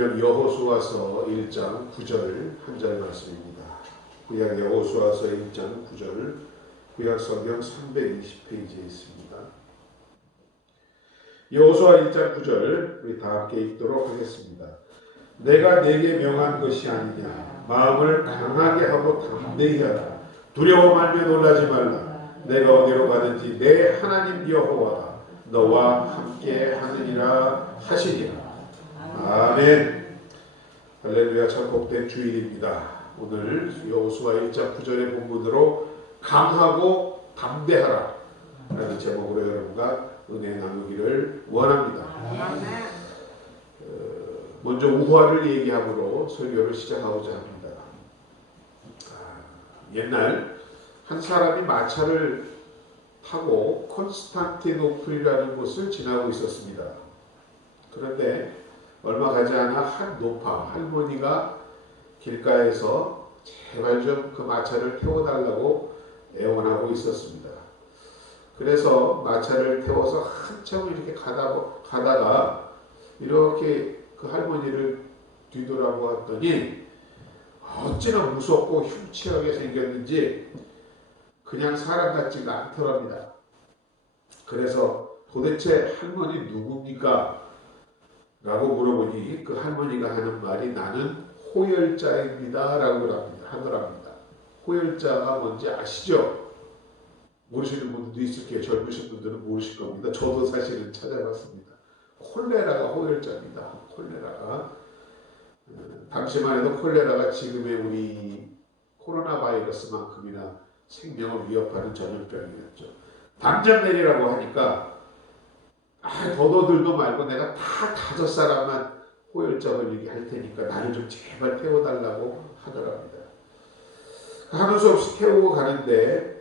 성경 여호수아서 1장 9절 한 절 말씀입니다. 구약 여호수아서 1장 9절 구약 성경 320페이지에 있습니다. 여호수아 1장 9절 우리 다 함께 읽도록 하겠습니다. 내가 내게 명한 것이 아니냐. 마음을 강하게 하고 담대히 하라. 두려워 말며 놀라지 말라. 내가 어디로 가든지 내 하나님 여호와가 너와 함께 하느니라 하시니라. 아멘. 할렐루야. 참 복된 주일입니다. 오늘 여호수아 1장 9절의 본문으로 강하고 담대하라 라는 제목으로 여러분과 은혜 나누기를 원합니다. 먼저 우화를 얘기하므로 설교를 시작하고자 합니다. 옛날 한 사람이 마차를 타고 콘스탄티노플이라는 곳을 지나고 있었습니다. 그런데 얼마 가지 않아 한 노파 할머니가 길가에서 제발 좀 그 마차를 태워달라고 애원하고 있었습니다. 그래서 마차를 태워서 한참 이렇게 가다가 이렇게 그 할머니를 뒤돌아보았더니 어찌나 무섭고 흉측하게 생겼는지 그냥 사람 같지가 않더랍니다. 그래서 도대체 할머니 누굽니까? 라고 물어보니 그 할머니가 하는 말이 나는 호열자입니다 라고 하더랍니다. 호열자가 뭔지 아시죠? 모르시는 분들도 있을 거예요. 젊으신 분들은 모르실 겁니다. 저도 사실은 찾아봤습니다. 콜레라가 호열자입니다. 콜레라가. 당시만 해도 콜레라가 지금의 우리 코로나 바이러스만큼이나 생명을 위협하는 전염병이었죠. 당장 내리라고 하니까 더더들도 말고 내가 다 5사람만 호열자 걸리게 할 테니까 나를 좀 제발 태워달라고 하더랍니다. 하는 수 없이 태우고 가는데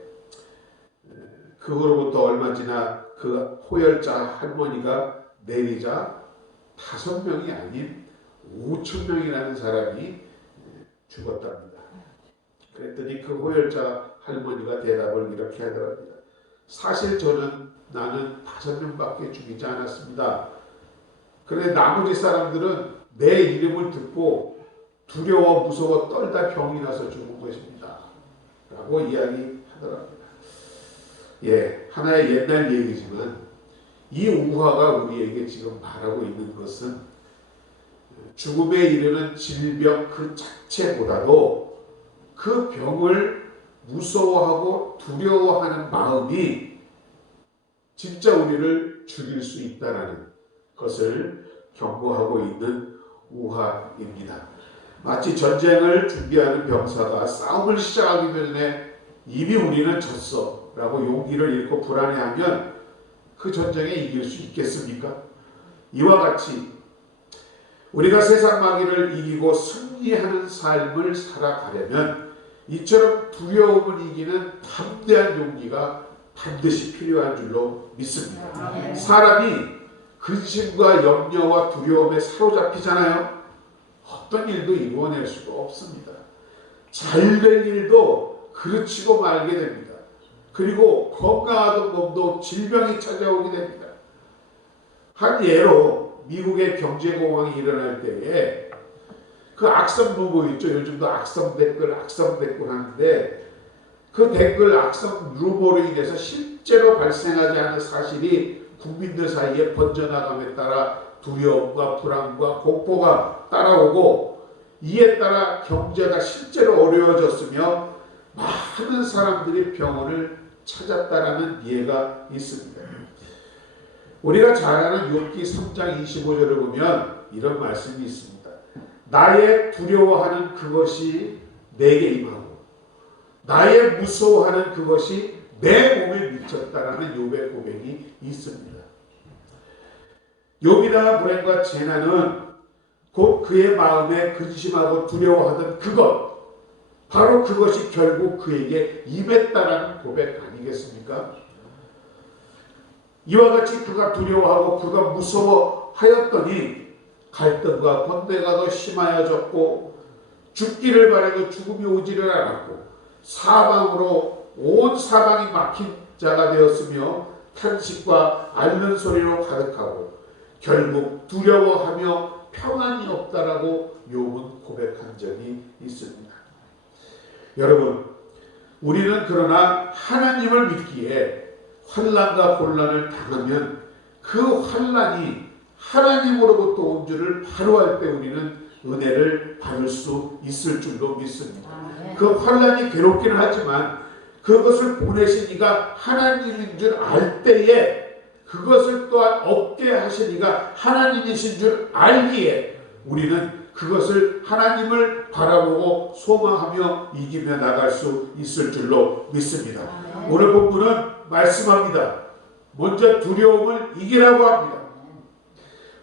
그 후로부터 얼마 지나 그 호열자 할머니가 내리자 5명이 아닌 5,000명이라는 사람이 죽었답니다. 그랬더니 그 호열자 할머니가 대답을 이렇게 하더랍니다. 사실 나는 5명밖에 죽이지 않았습니다. 그런데 나머지 사람들은 내 이름을 듣고 두려워 무서워 떨다 병이 나서 죽은 것입니다. 라고 이야기하더랍니다. 하나의 옛날 얘기지만 이 우화가 우리에게 지금 말하고 있는 것은 죽음에 이르는 질병 그 자체보다도 그 병을 무서워하고 두려워하는 마음이 진짜 우리를 죽일 수 있다는 것을 경고하고 있는 우화입니다. 마치 전쟁을 준비하는 병사가 싸움을 시작하기 전에 이미 우리는 졌어 라고 용기를 잃고 불안해하면 그 전쟁에 이길 수 있겠습니까? 이와 같이 우리가 세상 마귀를 이기고 승리하는 삶을 살아가려면 이처럼 두려움을 이기는 담대한 용기가 반드시 필요한 줄로 믿습니다. 사람이 근심과 염려와 두려움에 사로잡히잖아요. 어떤 일도 이루어낼 수가 없습니다. 잘될 일도 그르치고 말게 됩니다. 그리고 건강하던 몸도 질병이 찾아오게 됩니다. 한 예로 미국의 경제공황이 일어날 때에 그 악성 루머 있죠. 요즘도 악성 댓글 하는데 그 댓글 악성 루머로 인해서 실제로 발생하지 않은 사실이 국민들 사이에 번져나감에 따라 두려움과 불안과 공포가 따라오고 이에 따라 경제가 실제로 어려워졌으며 많은 사람들이 병원을 찾았다라는 예가 있습니다. 우리가 잘 아는 욥기 3장 25절을 보면 이런 말씀이 있습니다. 나의 두려워하는 그것이 내게 임하고 나의 무서워하는 그것이 내 몸에 미쳤다라는 욥의 고백이 있습니다. 욥이나 불행과 재난은 곧 그의 마음에 근심하고 두려워하던 그것, 바로 그것이 결국 그에게 임했다라는 고백 아니겠습니까? 이와 같이 그가 두려워하고 그가 무서워하였더니 갈등과 번뇌가 더 심하여졌고 죽기를 바라고 죽음이 오지를 않았고 사방으로 온 사방이 막힌 자가 되었으며 탄식과 앓는 소리로 가득하고 결국 두려워하며 평안이 없다라고 욥은 고백한 적이 있습니다. 여러분, 우리는 그러나 하나님을 믿기에 환난과 곤란을 당하면 그 환난이 하나님으로부터 온 줄을 바로 알 때 우리는 은혜를 받을 수 있을 줄로 믿습니다. 그 환난이 괴롭기는 하지만 그것을 보내신 이가 하나님인 줄 알 때에 그것을 또한 없게 하신 이가 하나님이신 줄 알기에 우리는 그것을 하나님을 바라보고 소망하며 이기며 나갈 수 있을 줄로 믿습니다. 오늘 본문은 말씀합니다. 먼저 두려움을 이기라고 합니다.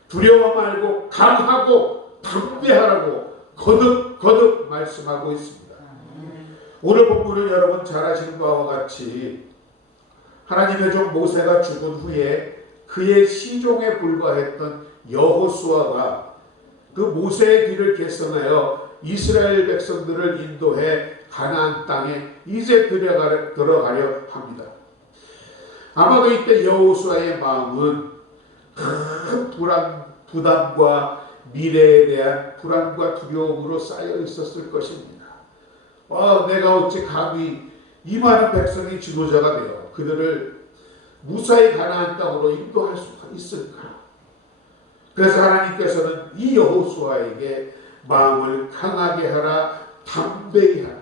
두려워 말고 강하고 담대하라고 거듭 말씀하고 있습니다. 오늘 본문은 여러분 잘 아시는 바와 같이 하나님의 종 모세가 죽은 후에 그의 시종에 불과했던 여호수아가 그 모세의 길을 개선하여 이스라엘 백성들을 인도해 가나안 땅에 이제 들어가려 합니다. 아마도 이때 여호수아의 마음은 큰 부담과 미래에 대한 불안과 두려움으로 쌓여 있었을 것입니다. 내가 어찌 감히 이 많은 백성이 지도자가 되어 그들을 무사히 가나안 땅으로 인도할 수가 있을까? 그래서 하나님께서는 이 여호수아에게 마음을 강하게 하라, 담대히 하라.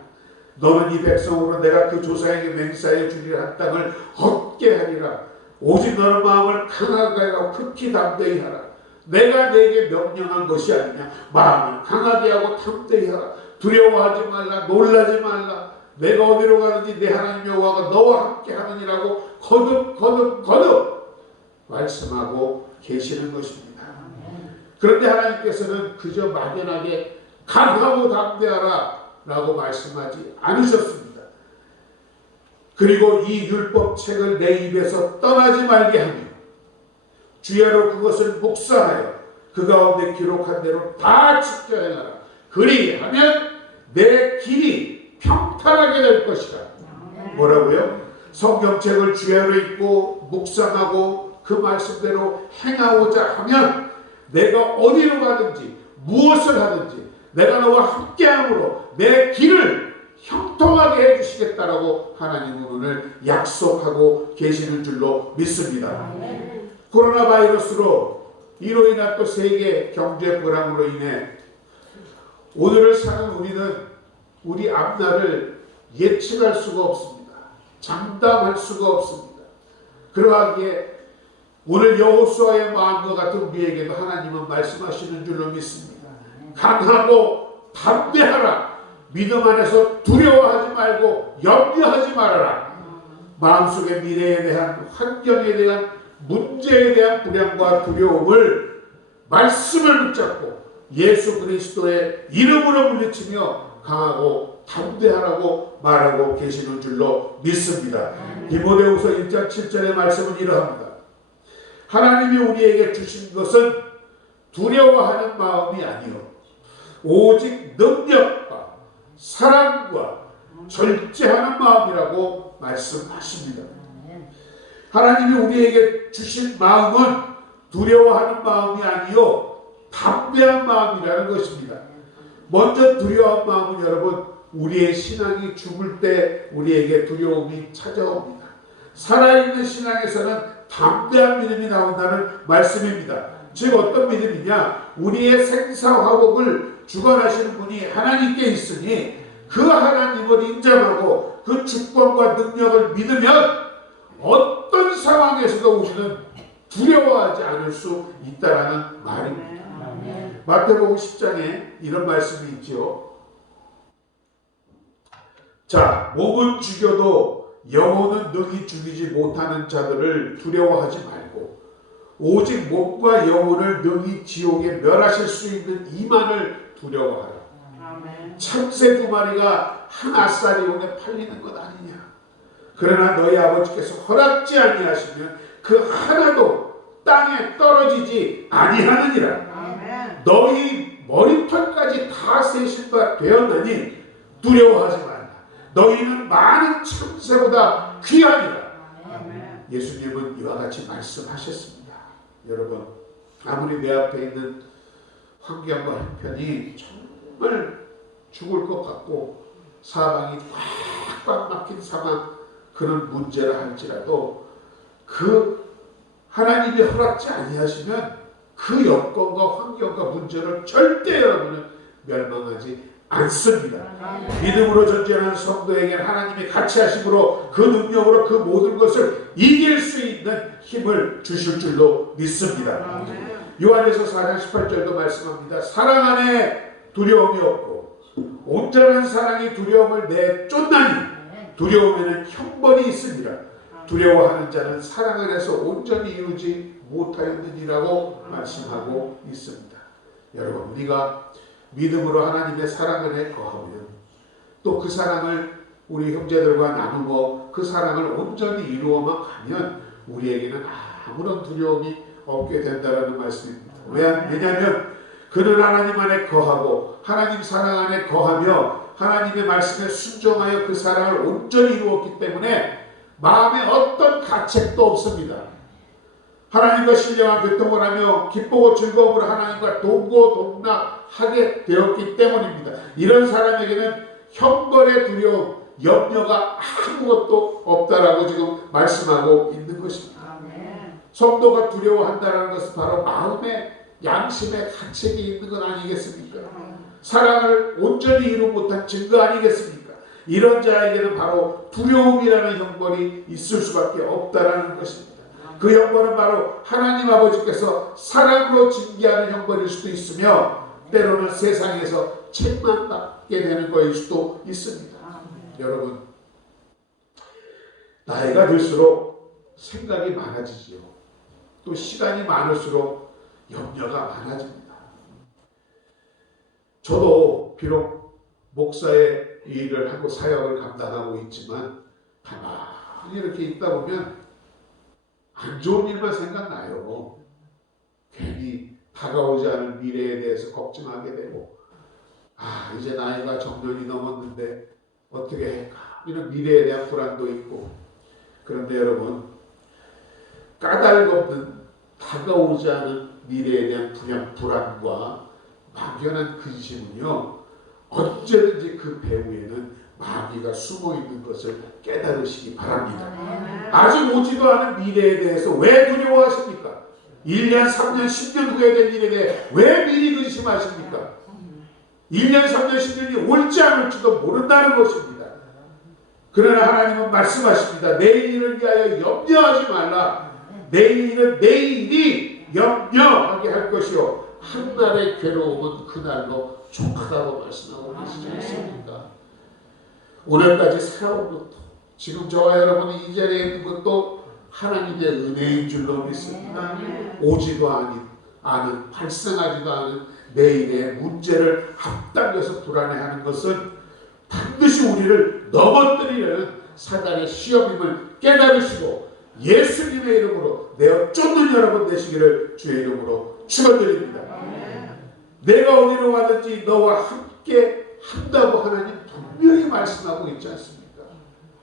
너는 이 백성으로 내가 그 조상에게 맹세하여 주리라 한 땅을 얻게 하리라. 오직 너는 마음을 강하게 하고 극히 담대히 하라. 내가 내게 명령한 것이 아니냐. 마음을 강하게 하고 담대히 하라. 두려워하지 말라. 놀라지 말라. 내가 어디로 가는지 내 하나님 여호와가 너와 함께 하느니라고 거듭 말씀하고 계시는 것입니다. 그런데 하나님께서는 그저 막연하게 강하고 담대하라 라고 말씀하지 않으셨습니다. 그리고 이 율법책을 내 입에서 떠나지 말게 하며 주야로 그것을 묵상하여 그 가운데 기록한 대로 다 지켜 행하라. 그리하면 내 길이 평탄하게 될 것이다. 뭐라고요? 성경책을 주야로 읽고 묵상하고 그 말씀대로 행하고자 하면 내가 어디로 가든지 무엇을 하든지 내가 너와 함께함으로 내 길을 형통하게 해주시겠다라고 하나님은 오늘 약속하고 계시는 줄로 믿습니다. 코로나 바이러스로 이로 인한 또 세계 경제 불황으로 인해 오늘을 사는 우리는 우리 앞날을 예측할 수가 없습니다. 장담할 수가 없습니다. 그러하기에 오늘 여호수아의 마음과 같은 우리에게도 하나님은 말씀하시는 줄로 믿습니다. 강하고 담대하라. 믿음 안에서 두려워하지 말고 염려하지 말아라. 마음속의 미래에 대한 환경에 대한 문제에 대한 불안과 두려움을 말씀을 붙잡고 예수 그리스도의 이름으로 물리치며 강하고 담대하라고 말하고 계시는 줄로 믿습니다. 디모데후서 1장 7절의 말씀은 이러합니다. 하나님이 우리에게 주신 것은 두려워하는 마음이 아니요 오직 능력과 사랑과 절제하는 마음이라고 말씀하십니다. 하나님이 우리에게 주신 마음은 두려워하는 마음이 아니요 담대한 마음이라는 것입니다. 먼저 두려워한 마음은 여러분 우리의 신앙이 죽을 때 우리에게 두려움이 찾아옵니다. 살아있는 신앙에서는 담대한 믿음이 나온다는 말씀입니다. 즉 어떤 믿음이냐? 우리의 생사화복을 주관하시는 분이 하나님께 있으니 그 하나님을 인정하고 그 주권과 능력을 믿으면 어떤 상황에서도 우리는 두려워하지 않을 수 있다라는 말입니다. 마태복음 10장에 이런 말씀이 있죠. 자, 몸은 죽여도 영혼은 능히 죽이지 못하는 자들을 두려워하지 말고 오직 몸과 영혼을 능히 지옥에 멸하실 수 있는 이만을 두려워하라. 참새 2마리가 한 아사리온에 팔리는 것 아니냐. 그러나 너희 아버지께서 허락지 아니하시면 그 하나도 땅에 떨어지지 아니하느니라. 너희 머리털까지 다 세실 바 되었나니 두려워하지 말라. 너희는 많은 참새보다 귀하니라. 예수님은 이와 같이 말씀하셨습니다. 여러분, 아무리 내 앞에 있는 환경과 형편이 정말 죽을 것 같고 사방이 꽉꽉 막힌 상황, 그런 문제라 할지라도 그 하나님이 허락지 아니하시면 그 여건과 환경과 문제를 절대 여러분은 멸망하지 않습니다. 믿음으로 전쟁하는 성도에게는 하나님이 같이 하심으로 그 능력으로 그 모든 것을 이길 수 있는 힘을 주실 줄로 믿습니다. 요한에서 4장 18절도 말씀합니다. 사랑 안에 두려움이 없고 온전한 사랑이 두려움을 내쫓나니 두려움에는 형벌이 있습니다. 두려워하는 자는 사랑 안에서 온전히 이루지 못하였느니라고 말씀하고 있습니다. 여러분, 우리가 믿음으로 하나님의 사랑 안에 거하면 또 그 사랑을 우리 형제들과 나누고 그 사랑을 온전히 이루어만 가면 우리에게는 아무런 두려움이 없게 된다는 말씀입니다. 왜냐하면 그는 하나님 안에 거하고 하나님 사랑 안에 거하며 하나님의 말씀에 순종하여 그 사랑을 온전히 이루었기 때문에 마음에 어떤 가책도 없습니다. 하나님과 신령한 교통을 하며 기쁘고 즐거움으로 하나님과 동고동락하게 되었기 때문입니다. 이런 사람에게는 형벌의 두려움, 염려가 아무것도 없다라고 지금 말씀하고 있는 것입니다. 성도가 두려워한다는 것은 바로 마음의 양심의 가책이 있는 건 아니겠습니까? 사랑을 온전히 이루 못한 증거 아니겠습니까? 이런 자에게는 바로 두려움이라는 형벌이 있을 수밖에 없다라는 것입니다. 그 형벌은 바로 하나님 아버지께서 사랑으로 징계하는 형벌일 수도 있으며 때로는 세상에서 책만 받게 되는 것일 수도 있습니다. 여러분, 나이가 들수록 생각이 많아지지요. 또 시간이 많을수록 염려가 많아집니다. 저도 비록 목사의 일을 하고 사역을 감당하고 있지만 가만히 이렇게 있다 보면 안 좋은 일만 생각나요. 괜히 다가오지 않은 미래에 대해서 걱정하게 되고 이제 나이가 정년이 넘었는데 어떻게 할까? 이런 미래에 대한 불안도 있고. 그런데 여러분, 까닭없는 다가오지 않은 미래에 대한 불안과 막연한 근심은요, 언제든지 그 배후에는 마귀가 숨어있는 것을 깨달으시기 바랍니다. 아직 오지도 않은 미래에 대해서 왜 두려워하십니까? 1년, 3년, 10년 후에 될 일에 대해 왜 미리 근심하십니까? 1년, 3년, 10년이 올지 않을지도 모른다는 것입니다. 그러나 하나님은 말씀하십니다. 내일을 위하여 염려하지 말라. 내일은 내일이 염려하게 할 것이요 한날의 괴로움은 그날로 족하다고 말씀하고 계시지 않습니까? 오늘까지 살아온 것도, 지금 저와 여러분이 이 자리에 있는 것도 하나님의 은혜인 줄로 믿습니다. 오지도 않은 발생하지도 않은 내일의 문제를 앞당겨서 불안해하는 것은 반드시 우리를 넘어뜨리려는 사단의 시험임을 깨달으시고 예수님의 이름으로 내어 쫓는 여러분 되시기를 주의 이름으로 축원드립니다. 내가 어디로 가든지 너와 함께 한다고 하나님 분명히 말씀하고 있지 않습니까?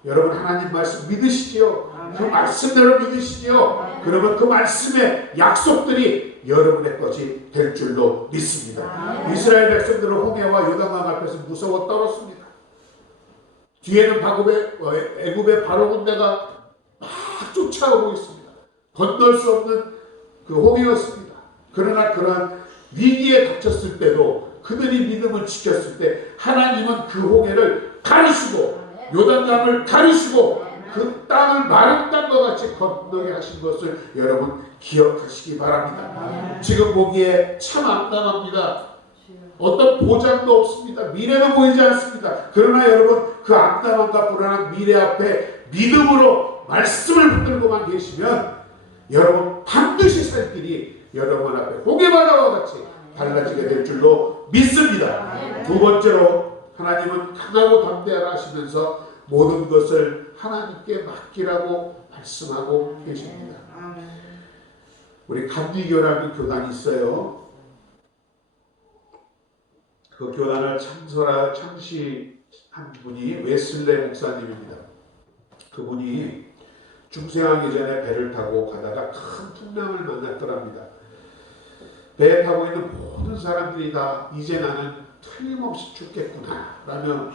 여러분, 하나님 말씀 믿으시지요? 그 말씀대로 믿으시지요? 그러면 그 말씀의 약속들이 여러분의 것이 될 줄로 믿습니다. 이스라엘 백성들은 홍해와 요단강 앞에서 무서워 떨었습니다. 뒤에는 애굽의 바로 군대가 막 쫓아오고 있습니다. 건널 수 없는 그 홍해였습니다. 그러나 그러한 위기에 닥쳤을 때도 그들이 믿음을 지켰을 때 하나님은 그 홍해를 가르시고 요단강을 가르시고 그 땅을 마른 땅과 같이 건너게 하신 것을 여러분 기억하시기 바랍니다. 지금 보기에 참 암담합니다. 어떤 보장도 없습니다. 미래도 보이지 않습니다. 그러나 여러분, 그 암담함과 불안한 미래 앞에 믿음으로 말씀을 붙들고만 계시면 여러분 반드시 살 길이 여러분 앞에 홍해바다와 같이 달라지게 될 줄로 믿습니다. 두 번째로 하나님은 강하고 담대하라 하시면서 모든 것을 하나님께 맡기라고 말씀하고 계십니다. 우리 감리교라는 교단이 있어요. 그 교단을 창시한 분이 웨슬레 목사님입니다. 그분이 중생하기 전에 배를 타고 가다가 큰 풍랑을 만났더랍니다. 배에 타고 있는 모든 사람들이 다 이제 나는 틀림없이 죽겠구나 라며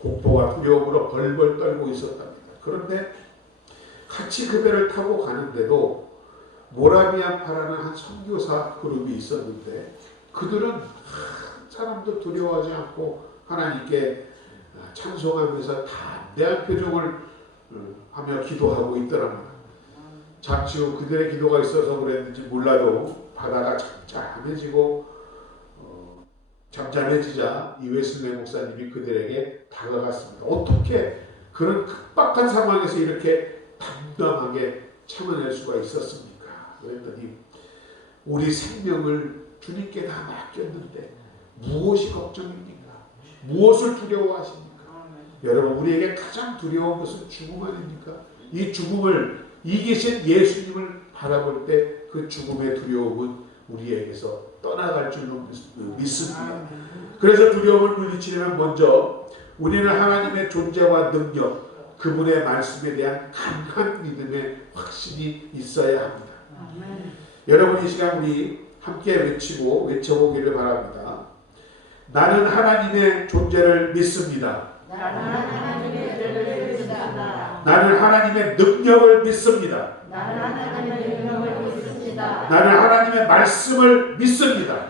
공포와 두려움으로 벌벌 떨고 있었답니다. 그런데 같이 그 배를 타고 가는데도 모라비안파라는 한 선교사 그룹이 있었는데 그들은 한 사람도 두려워하지 않고 하나님께 찬송하면서 담대한 표정을 하며 기도하고 있더랍니다. 잠시 후 그들의 기도가 있어서 그랬는지 몰라도 바다가 잠잠해지자 이 웨슬레이 목사님이 그들에게 다가갔습니다. 어떻게 그런 급박한 상황에서 이렇게 담담하게 참아낼 수가 있었습니까? 그랬더니 우리 생명을 주님께 다 맡겼는데 무엇이 걱정입니까? 무엇을 두려워하십니까? 여러분, 우리에게 가장 두려운 것은 죽음 아닙니까? 이 죽음을 이기신 예수님을 바라볼 때 그 죽음의 두려움은 우리에게서 떠나갈 줄로 믿습니다. 그래서 두려움을 물리치려면 먼저 우리는 하나님의 존재와 능력, 그분의 말씀에 대한 강한 믿음의 확신이 있어야 합니다. 여러분, 이 시간 우리 함께 외쳐보기를 바랍니다. 나는 하나님의 존재를 믿습니다. 나는 하나님의 능력을 믿습니다. 나는 하나님의 말씀을 믿습니다.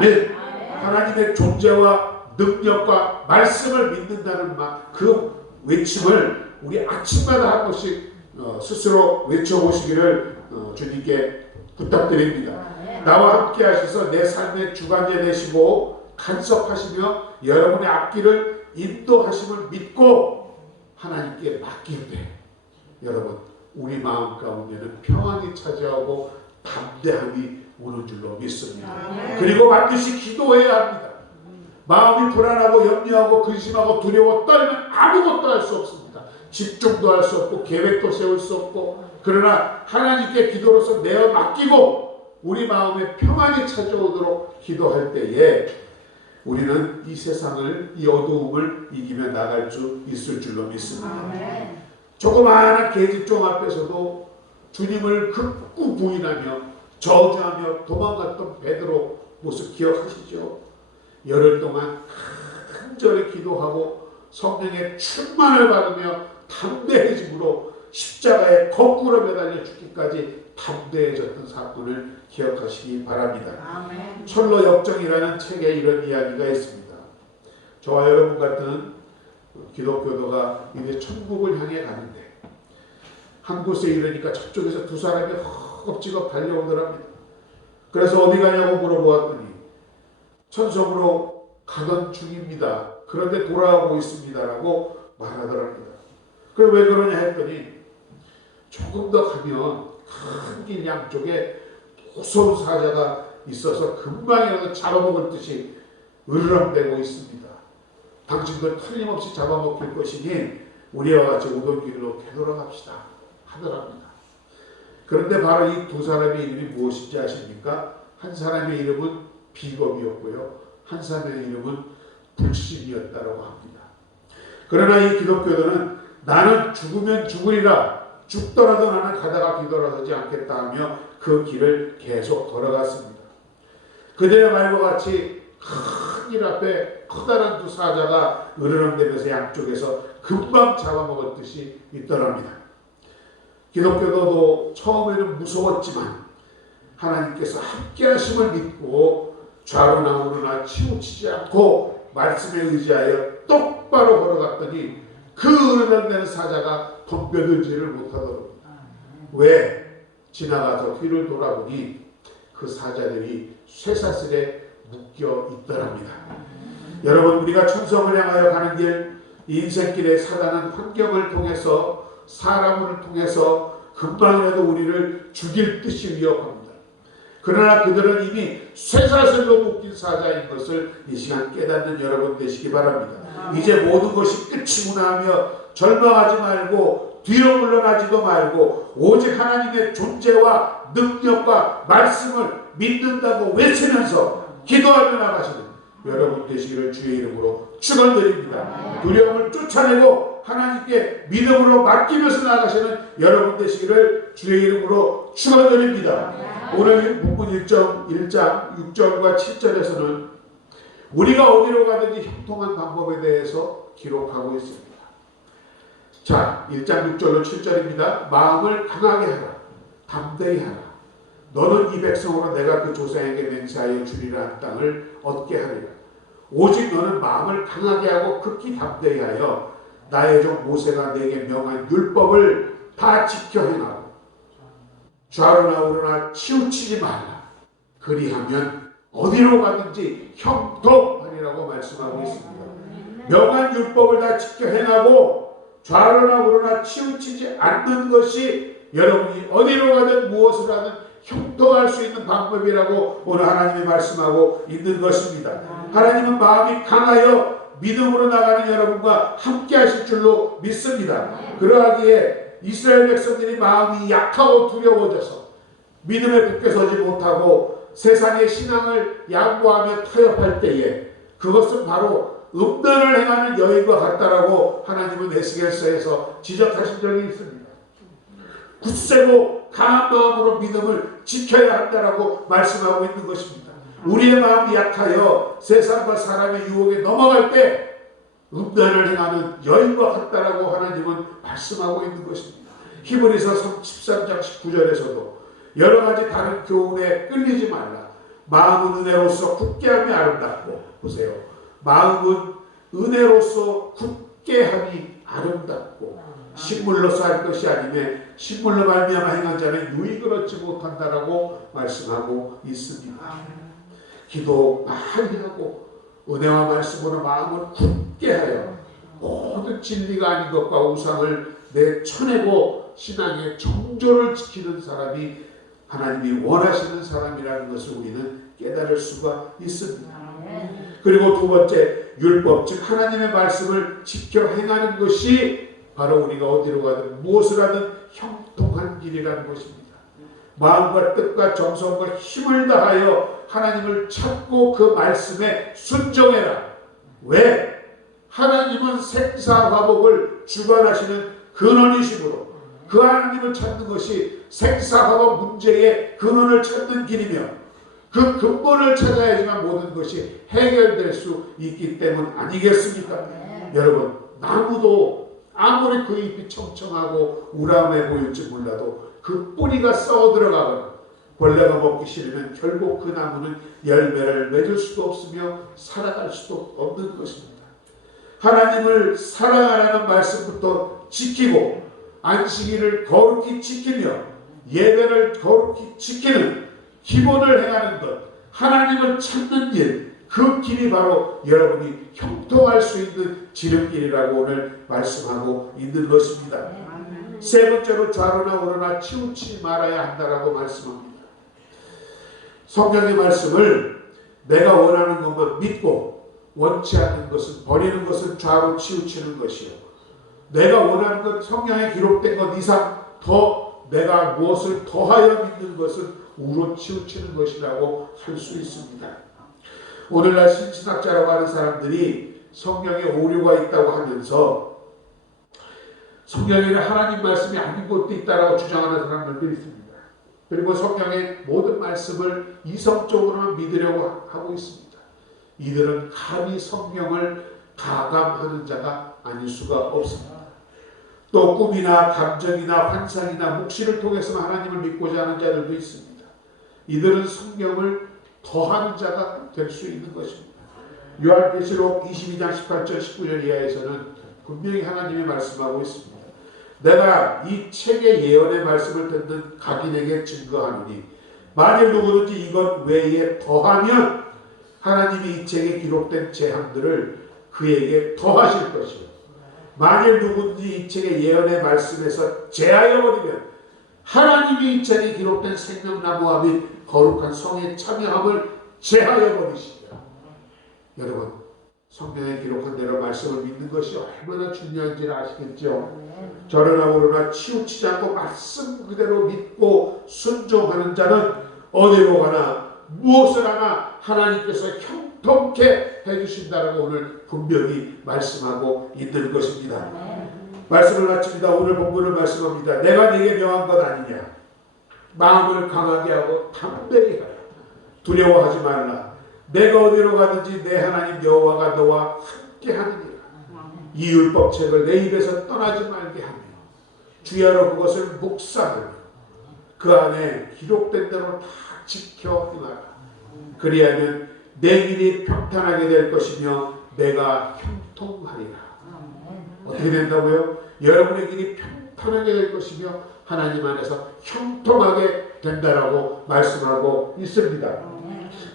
네, 하나님의 존재와 능력과 말씀을 믿는다는 그 외침을 우리 아침마다 한 번씩 스스로 외쳐보시기를 주님께 부탁드립니다. 나와 함께 하셔서 내 삶의 주관자 되시고 간섭하시며 여러분의 앞길을 인도하심을 믿고 하나님께 맡길 때 여러분, 우리 마음 가운데는 평안이 찾아오고 담대함이 오는 줄로 믿습니다. 그리고 반드시 기도해야 합니다. 마음이 불안하고 염려하고 근심하고 두려워 떨면 아무것도 할 수 없습니다. 집중도 할 수 없고 계획도 세울 수 없고, 그러나 하나님께 기도로서 내어 맡기고 우리 마음에 평안이 찾아오도록 기도할 때에 우리는 이 세상을, 이 어두움을 이기며 나갈 수 있을 줄로 믿습니다. 조그마한 계집종 앞에서도 주님을 극구 부인하며 저주하며 도망갔던 베드로 모습 기억하시죠? 열흘 동안 간절히 기도하고 성령의 충만을 받으며 담대해짐으로 십자가에 거꾸로 매달려 죽기까지 담대해졌던 사건을 기억하시기 바랍니다. 아멘. 철로 역정이라는 책에 이런 이야기가 있습니다. 저와 여러분 같은 기독교도가 이제 천국을 향해 가는데 한 곳에 이르니까 저쪽에서 두 사람이 허겁지겁 달려오더랍니다. 그래서 어디 가냐고 물어보았더니 천성으로 가던 중입니다. 그런데 돌아오고 있습니다라고 말하더랍니다. 그래 왜 그러냐 했더니 조금 더 가면 큰 길 양쪽에 무서운 사자가 있어서 금방이라도 잡아먹을 듯이 으르렁대고 있습니다. 당신들 틀림없이 잡아먹힐 것이니 우리와 같이 오던 길로 되돌아갑시다 하더랍니다. 그런데 바로 이 두 사람의 이름이 무엇인지 아십니까? 한 사람의 이름은 비겁이었고요, 한 사람의 이름은 불신이었다고 합니다. 그러나 이 기독교도는 나는 죽으면 죽으리라, 죽더라도 나는 가다가 뒤돌아서지 않겠다 하며 그 길을 계속 걸어갔습니다. 그들의 말과 같이 큰 길 앞에 커다란 두 사자가 으르렁대면서 양쪽에서 금방 잡아먹었듯이 있더랍니다. 기독교도도 처음에는 무서웠지만 하나님께서 함께 하심을 믿고 좌로나 우로나 치우치지 않고 말씀에 의지하여 똑바로 걸어갔더니 그 으르렁대는 사자가 덤벼들지를 못하더랍니다. 왜? 지나가서 뒤를 돌아보니 그 사자들이 쇠사슬에 묶여 있더랍니다. 여러분, 우리가 천성을 향하여 가는 길, 인생길의 사단은 환경을 통해서, 사람을 통해서 금방이라도 우리를 죽일 듯이 위협합니다. 그러나 그들은 이미 쇠사슬로 묶인 사자인 것을 이 시간 깨닫는 여러분 되시기 바랍니다. 이제 모든 것이 끝이구나 하며 절망하지 말고 뒤로 물러나지도 말고 오직 하나님의 존재와 능력과 말씀을 믿는다고 외치면서 기도하며 나가시는 여러분 되시기를 주의 이름으로 축원드립니다. 두려움을 쫓아내고 하나님께 믿음으로 맡기면서 나가시는 여러분 되시기를 주의 이름으로 축원드립니다. 오늘 본문 1장 6절과 7절에서는 우리가 어디로 가든지 형통한 방법에 대해서 기록하고 있습니다. 자, 1장 6절로 7절입니다. 마음을 강하게 하라. 담대히 하라. 너는 이 백성으로 내가 그 조상에게 맹세하여 주리라 한 땅을 얻게 하리라. 오직 너는 마음을 강하게 하고 극히 담대히 하여 나의 종 모세가 내게 명한 율법을 다 지켜 행하고 좌로나 우로나 치우치지 말라. 그리하면 어디로 가든지 형통하리라고 말씀하고 있습니다. 명한 율법을 다 지켜 행하고 좌로나 우로나 치우치지 않는 것이 여러분이 어디로 가든 무엇을 하든 형통할 수 있는 방법이라고 오늘 하나님이 말씀하고 있는 것입니다. 하나님은 마음이 강하여 믿음으로 나가는 여러분과 함께 하실 줄로 믿습니다. 그러하기에 이스라엘 백성들이 마음이 약하고 두려워져서 믿음에 굳게 서지 못하고 세상의 신앙을 양보하며 타협할 때에 그것은 바로 음란을 행하는 여인과 같다라고 하나님은 에스겔서에서 지적하신 적이 있습니다. 굳세고 강한 마음으로 믿음을 지켜야 한다라고 말씀하고 있는 것입니다. 우리의 마음이 약하여 세상과 사람의 유혹에 넘어갈 때 음란을 행하는 여인과 같다라고 하나님은 말씀하고 있는 것입니다. 히브리서 13장 19절에서도 여러 가지 다른 교훈에 끌리지 말라. 마음은 은혜로서 굳게함이 아름답고, 보세요. 마음은 은혜로서 굳게함이 아름답고 식물로서 할 것이 아니며 식물로 말미암아 행한 자는 유익을 얻지 못한다라고 말씀하고 있습니다. 기도 많이 하고 은혜와 말씀으로 마음을 굳게 하여 모든 진리가 아닌 것과 우상을 내쳐내고 신앙의 정조를 지키는 사람이 하나님이 원하시는 사람이라는 것을 우리는 깨달을 수가 있습니다. 그리고 두 번째, 율법, 즉 하나님의 말씀을 지켜 행하는 것이 바로 우리가 어디로 가든 무엇을 하든 형통한 길이라는 것입니다. 마음과 뜻과 정성과 힘을 다하여 하나님을 찾고 그 말씀에 순종해라. 왜? 하나님은 생사화복을 주관하시는 근원이시므로 그 하나님을 찾는 것이 생사화복 문제의 근원을 찾는 길이며 그 근본을 찾아야지만 모든 것이 해결될 수 있기 때문 아니겠습니까? 여러분, 나무도 아무리 그 잎이 청청하고 우람해 보일지 몰라도 그 뿌리가 썩어 들어가거나 벌레가 먹기 싫으면 결국 그 나무는 열매를 맺을 수도 없으며 살아갈 수도 없는 것입니다. 하나님을 사랑하라는 말씀부터 지키고 안식일을 거룩히 지키며 예배를 거룩히 지키는 기본을 행하는 것, 하나님을 찾는 길, 그 길이 바로 여러분이 형통할 수 있는 지름길이라고 오늘 말씀하고 있는 것입니다. 세 번째로 좌로나 우로나 치우치지 말아야 한다라고 말씀합니다. 성경의 말씀을 내가 원하는 것만 믿고 원치 않는 것은 버리는 것은 좌로 치우치는 것이요. 내가 원하는 것, 성경에 기록된 것 이상 더 내가 무엇을 더하여 믿는 것은 우로 치우치는 것이라고 할 수 있습니다. 오늘날 신신학자라고 하는 사람들이 성경에 오류가 있다고 하면서 성경에는 하나님 말씀이 아닌 것도 있다고 주장하는 사람들도 있습니다. 그리고 성경의 모든 말씀을 이성적으로만 믿으려고 하고 있습니다. 이들은 감히 성경을 가감하는 자가 아닐 수가 없습니다. 또 꿈이나 감정이나 환상이나 묵시를 통해서만 하나님을 믿고자 하는 자들도 있습니다. 이들은 성경을 더하는 자가 될 수 있는 것입니다. 요한계시록 22장 18절 19절 이하에서는 분명히 하나님이 말씀하고 있습니다. 내가 이 책의 예언의 말씀을 듣는 각인에게 증거하노니 만일 누구든지 이것 외에 더하면 하나님이 이 책에 기록된 재앙들을 그에게 더하실 것이요 만일 누구든지 이 책의 예언의 말씀에서 제하여 버리면 하나님이 이 책에 기록된 생명나무와 및 거룩한 성의 참여함을 제하여 버리시리라. 여러분, 성경에 기록한 대로 말씀을 믿는 것이 얼마나 중요한지를 아시겠죠? 저러나 오르나 치우치지 않고 말씀 그대로 믿고 순종하는 자는 어디로 가나 무엇을 하나 하나님께서 형통케 해주신다라고 오늘 분명히 말씀하고 있는 것입니다. 말씀을 마칩니다. 오늘 본문을 말씀합니다. 내가 네게 명한 것 아니냐? 마음을 강하게 하고 담대히 하라. 두려워하지 말라. 내가 어디로 가든지 내 하나님 여호와가 너와 함께 하느니라. 이 율법책을 내 입에서 떠나지 말게 하며 주야로 그것을 묵상하며 그 안에 기록된 대로 다 지켜 행하라. 그리하면 내 길이 평탄하게 될 것이며 내가 형통하리라. 어떻게 된다고요? 여러분의 길이 평탄하게 될 것이며 하나님 안에서 형통하게 된다라고 말씀하고 있습니다.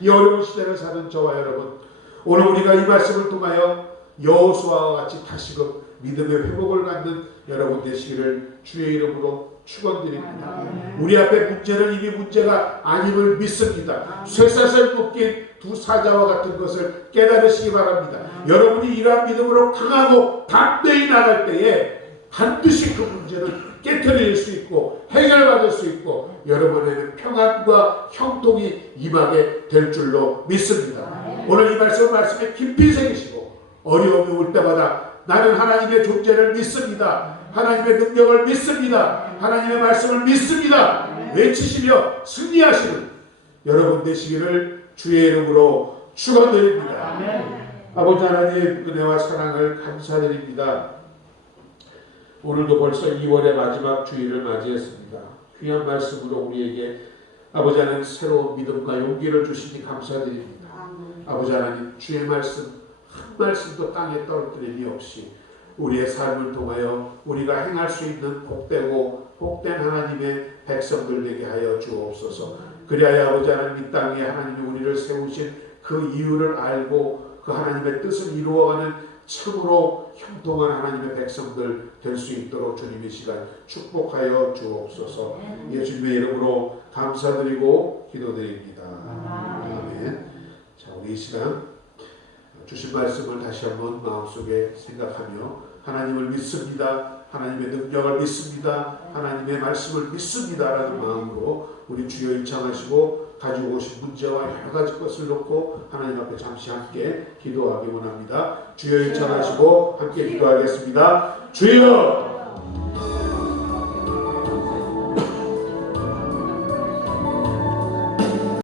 이 어려운 시대를 사는 저와 여러분, 오늘 우리가 이 말씀을 통하여 여호수아와 같이 다시금 믿음의 회복을 갖는 여러분 되시기를 주의 이름으로 축원드립니다. 우리 앞에 문제는 이미 문제가 아님을 믿습니다. 쇠사슬 묶인 두 사자와 같은 것을 깨달으시기 바랍니다. 여러분이 이러한 믿음으로 강하고 담대히 나갈 때에 반드시 그 문제는 깨트릴 수 있고 해결받을 수 있고 여러분에게 평안과 형통이 임하게 될 줄로 믿습니다. 오늘 이 말씀에 깊이 새기시고 어려움이 올 때마다 나는 하나님의 존재를 믿습니다. 하나님의 능력을 믿습니다. 하나님의 말씀을 믿습니다. 외치시며 승리하시는 여러분 되시기를 주의 이름으로 축원드립니다. 아버지 하나님 은혜와 사랑을 감사드립니다. 오늘도 벌써 2월의 마지막 주일을 맞이했습니다. 귀한 말씀으로 우리에게 아버지 하나님 새로운 믿음과 용기를 주시니 감사드립니다. 아버지 하나님 주의 말씀 한 말씀도 땅에 떨어뜨림이 없이 우리의 삶을 통하여 우리가 행할 수 있는 복되고 복된 하나님의 백성들 되게 하여 주옵소서. 그리하여 아버지 하나님 이 땅에 하나님이 우리를 세우신 그 이유를 알고 그 하나님의 뜻을 이루어가는 참으로 형통한 하나님의 백성들 될 수 있도록 주님의 시간 축복하여 주옵소서. 예수님의 이름으로 감사드리고 기도드립니다. 아멘. 자, 우리 이 시간 주신 말씀을 다시 한번 마음속에 생각하며 하나님을 믿습니다. 하나님의 능력을 믿습니다. 하나님의 말씀을 믿습니다라는 마음으로 우리 주여 일창하시고 가지고 오신 문제와 여러 가지 것을 놓고 하나님 앞에 잠시 함께 기도하기 원합니다. 주여 일창하시고 함께 기도하겠습니다. 주여